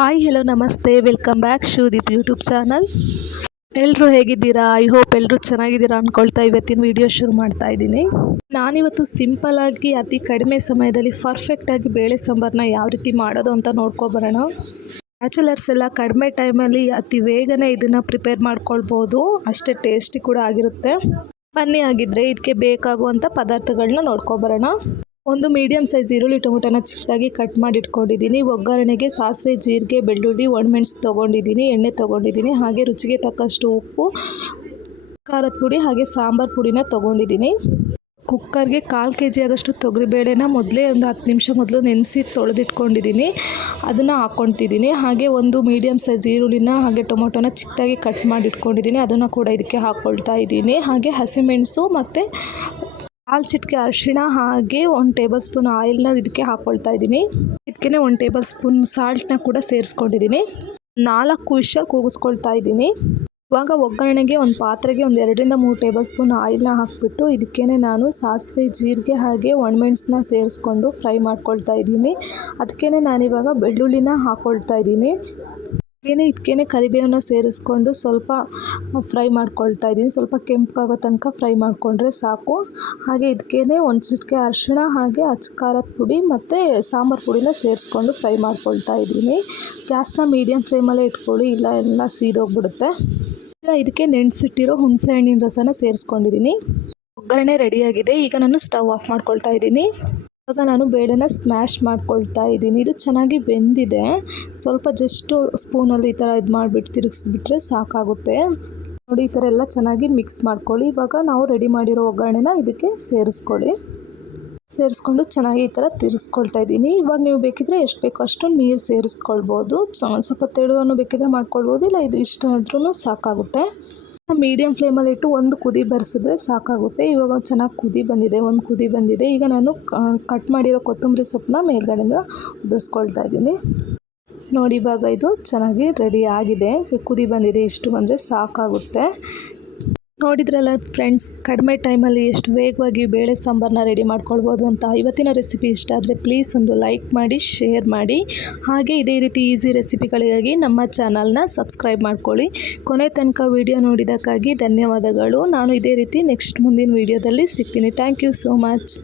Hi hello ನಮಸ್ತೆ welcome back ಶುದೀಪ್ YouTube channel. ಎಲ್ಲರೂ ಹೇಗಿದ್ದೀರಾ? ಐ ಹೋಪ್ ಎಲ್ಲರೂ ಚೆನ್ನಾಗಿದ್ದೀರಾ ಅಂದ್ಕೊಳ್ತಾ ಇವತ್ತಿನ ವಿಡಿಯೋ ಶುರು ಮಾಡ್ತಾ ಇದ್ದೀನಿ. ನಾನಿವತ್ತು ಸಿಂಪಲ್ಲಾಗಿ ಅತಿ ಕಡಿಮೆ ಸಮಯದಲ್ಲಿ ಪರ್ಫೆಕ್ಟಾಗಿ ಬೇಳೆ ಸಾಂಬಾರನ್ನ ಯಾವ ರೀತಿ ಮಾಡೋದು ಅಂತ ನೋಡ್ಕೊಬರೋಣ. ಬ್ಯಾಚುಲರ್ಸ್ ಎಲ್ಲ ಕಡಿಮೆ ಟೈಮಲ್ಲಿ ಅತಿ ಬೇಗನೆ ಇದನ್ನು ಪ್ರಿಪೇರ್ ಮಾಡ್ಕೊಳ್ಬೋದು, ಅಷ್ಟೇ ಟೇಸ್ಟಿ ಕೂಡ ಆಗಿರುತ್ತೆ. ಬನ್ನಿ ಆಗಿದ್ದರೆ ಇದಕ್ಕೆ ಬೇಕಾಗುವಂಥ ಪದಾರ್ಥಗಳನ್ನ ನೋಡ್ಕೊಬರೋಣ. ಒಂದು ಮೀಡಿಯಮ್ ಸೈಜ್ ಈರುಳ್ಳಿ ಟೊಮೊಟೊನ ಚಿಕ್ಕದಾಗಿ ಕಟ್ ಮಾಡಿ ಇಟ್ಕೊಂಡಿದ್ದೀನಿ. ಒಗ್ಗರಣೆಗೆ ಸಾಸಿವೆ, ಜೀರಿಗೆ, ಬೆಳ್ಳುಳ್ಳಿ, ಒಣಮೆಣಸು ತೊಗೊಂಡಿದ್ದೀನಿ, ಎಣ್ಣೆ ತೊಗೊಂಡಿದ್ದೀನಿ, ಹಾಗೆ ರುಚಿಗೆ ತಕ್ಕಷ್ಟು ಉಪ್ಪು, ಖಾರದ ಪುಡಿ, ಹಾಗೆ ಸಾಂಬಾರು ಪುಡಿನ ತೊಗೊಂಡಿದ್ದೀನಿ. ಕುಕ್ಕರ್ಗೆ 1/4 kg ಆಗೋಷ್ಟು ತೊಗರಿಬೇಳೆನ ಮೊದಲೇ ಒಂದು 10 ನಿಮಿಷ ಮೊದಲು ನೆನೆಸಿ ತೊಳೆದಿಟ್ಕೊಂಡಿದ್ದೀನಿ, ಅದನ್ನು ಹಾಕ್ಕೊತಿದ್ದೀನಿ. ಹಾಗೆ ಒಂದು ಮೀಡಿಯಮ್ ಸೈಜ್ ಈರುಳ್ಳಿನ ಹಾಗೆ ಟೊಮೊಟೊನ ಚಿಕ್ಕದಾಗಿ ಕಟ್ ಮಾಡಿ ಇಟ್ಕೊಂಡಿದ್ದೀನಿ, ಅದನ್ನು ಕೂಡ ಇದಕ್ಕೆ ಹಾಕ್ಕೊಳ್ತಾ ಇದ್ದೀನಿ. ಹಾಗೆ ಹಸಿಮೆಣಸು ಮತ್ತು 1 ಚಿಟಿಕೆ ಅರಿಶಿಣ, ಹಾಗೆ 1 ಟೇಬಲ್ ಸ್ಪೂನ್ ಆಯಿಲ್ನ ಇದಕ್ಕೆ ಹಾಕ್ಕೊಳ್ತಾ ಇದ್ದೀನಿ. ಇದಕ್ಕೆ 1 ಟೇಬಲ್ ಸ್ಪೂನ್ ಸಾಲ್ಟ್ನ ಕೂಡ ಸೇರಿಸ್ಕೊಂಡಿದ್ದೀನಿ. 4 ವಿಷಲ್ ಕೂಗಿಸ್ಕೊಳ್ತಾ ಇದ್ದೀನಿ. ಇವಾಗ ಒಗ್ಗರಣೆಗೆ ಒಂದು ಪಾತ್ರೆಗೆ 2 ರಿಂದ 3 ಟೇಬಲ್ ಸ್ಪೂನ್ ಆಯಿಲ್ನ ಹಾಕಿಬಿಟ್ಟು ಇದಕ್ಕೆ ನಾನು ಸಾಸಿವೆ, ಜೀರಿಗೆ ಹಾಗೆ ಒಣಮೆಣಸನ್ನ ಸೇರಿಸ್ಕೊಂಡು ಫ್ರೈ ಮಾಡ್ಕೊಳ್ತಾ ಇದ್ದೀನಿ. ಅದಕ್ಕೆ ನಾನಿವಾಗ ಬೆಳ್ಳುಳ್ಳಿನ ಹಾಕ್ಕೊಳ್ತಾ ಇದ್ದೀನಿ. ಇದಕ್ಕೆ ಕರಿಬೇವನ್ನ ಸೇರಿಸ್ಕೊಂಡು ಸ್ವಲ್ಪ ಫ್ರೈ ಮಾಡ್ಕೊಳ್ತಾ ಇದ್ದೀನಿ. ಸ್ವಲ್ಪ ಕೆಂಪಾಗೋ ತನಕ ಫ್ರೈ ಮಾಡಿಕೊಂಡ್ರೆ ಸಾಕು. ಹಾಗೆ ಇದಕ್ಕೆ 1 ಚಿಟಿಕೆ ಅರಿಶಿಣ, ಹಾಗೆ ಖಾರದ ಪುಡಿ ಮತ್ತು ಸಾಂಬಾರು ಪುಡಿನ ಸೇರಿಸ್ಕೊಂಡು ಫ್ರೈ ಮಾಡ್ಕೊಳ್ತಾ ಇದ್ದೀನಿ. ಗ್ಯಾಸ್ನ ಮೀಡಿಯಮ್ ಫ್ಲೇಮಲ್ಲೇ ಇಟ್ಕೊಳ್ಳಿ, ಇಲ್ಲ ಎಲ್ಲ ಸೀದೋಗ್ಬಿಡುತ್ತೆ. ಈಗ ಇದಕ್ಕೆ ನೆನೆಸಿಟ್ಟಿರೋ ಹುಣಸೆ ಹಣ್ಣಿನ ರಸನ ಸೇರಿಸ್ಕೊಂಡಿದ್ದೀನಿ. ಒಗ್ಗರಣೆ ರೆಡಿಯಾಗಿದೆ. ಈಗ ನಾನು ಸ್ಟವ್ ಆಫ್ ಮಾಡ್ಕೊಳ್ತಾ ಇದ್ದೀನಿ. ಇವಾಗ ನಾನು ಬೇಳೆನ ಸ್ಮ್ಯಾಶ್ ಮಾಡ್ಕೊಳ್ತಾ ಇದ್ದೀನಿ. ಇದು ಚೆನ್ನಾಗಿ ಬೆಂದಿದೆ. ಸ್ವಲ್ಪ ಜಸ್ಟು ಸ್ಪೂನಲ್ಲಿ ಈ ಥರ ಇದು ಮಾಡಿಬಿಟ್ಟು ತಿರುಗಿಸ್ಬಿಟ್ರೆ ಸಾಕಾಗುತ್ತೆ. ನೋಡಿ, ಈ ಥರ ಎಲ್ಲ ಚೆನ್ನಾಗಿ ಮಿಕ್ಸ್ ಮಾಡ್ಕೊಳ್ಳಿ. ಇವಾಗ ನಾವು ರೆಡಿ ಮಾಡಿರೋ ಒಗ್ಗರಣೆನ ಇದಕ್ಕೆ ಸೇರಿಸ್ಕೊಂಡು ಚೆನ್ನಾಗಿ ಈ ಥರ ತಿರ್ಗಿಸ್ಕೊಳ್ತಾ ಇದ್ದೀನಿ. ಇವಾಗ ನೀವು ಬೇಕಿದ್ರೆ ಎಷ್ಟು ಬೇಕೋ ಅಷ್ಟು ನೀರು ಸೇರಿಸ್ಕೊಳ್ಬೋದು. ಸ್ವಲ್ಪ ತೆಳುವನ್ನು ಬೇಕಿದ್ರೆ ಮಾಡ್ಕೊಳ್ಬೋದು, ಇಲ್ಲ ಇದು ಇಷ್ಟ ಆದ್ರೂ ಸಾಕಾಗುತ್ತೆ. ಮೀಡಿಯಮ್ ಫ್ಲೇಮಲ್ಲಿ ಇಟ್ಟು ಒಂದು ಕುದಿ ಬರೆಸಿದ್ರೆ ಸಾಕಾಗುತ್ತೆ. ಇವಾಗ ಚೆನ್ನಾಗಿ ಕುದಿ ಬಂದಿದೆ, ಒಂದು ಕುದಿ ಬಂದಿದೆ. ಈಗ ನಾನು ಕಟ್ ಮಾಡಿರೋ ಕೊತ್ತಂಬರಿ ಸೊಪ್ಪನ್ನ ಮೇಲ್ಗಡೆಯಿಂದ ಉದುರಿಸ್ಕೊಳ್ತಾ ಇದ್ದೀನಿ. ನೋಡಿ, ಇವಾಗ ಇದು ಚೆನ್ನಾಗಿ ರೆಡಿ ಆಗಿದೆ. ಕುದಿ ಬಂದಿದೆ, ಇಷ್ಟು ಬಂದರೆ ಸಾಕಾಗುತ್ತೆ. ನೋಡಿದ್ರಲ್ಲ ಫ್ರೆಂಡ್ಸ್, ಕಡಿಮೆ ಟೈಮಲ್ಲಿ ಎಷ್ಟು ವೇಗವಾಗಿ ಬೇಳೆ ಸಾಂಬಾರನ್ನ ರೆಡಿ ಮಾಡ್ಕೊಳ್ಬೋದು ಅಂತ. ಇವತ್ತಿನ ರೆಸಿಪಿ ಇಷ್ಟ ಆದರೆ ಪ್ಲೀಸ್ ಒಂದು ಲೈಕ್ ಮಾಡಿ, ಶೇರ್ ಮಾಡಿ. ಹಾಗೆ ಇದೇ ರೀತಿ ಈಸಿ ರೆಸಿಪಿಗಳಿಗಾಗಿ ನಮ್ಮ ಚಾನಲ್ನ ಸಬ್ಸ್ಕ್ರೈಬ್ ಮಾಡ್ಕೊಳ್ಳಿ. ಕೊನೆ ತನಕ ವಿಡಿಯೋ ನೋಡಿದ್ದಕ್ಕಾಗಿ ಧನ್ಯವಾದಗಳು. ನಾನು ಇದೇ ರೀತಿ ಮುಂದಿನ ವಿಡಿಯೋದಲ್ಲಿ ಸಿಗ್ತೀನಿ. Thank you so much.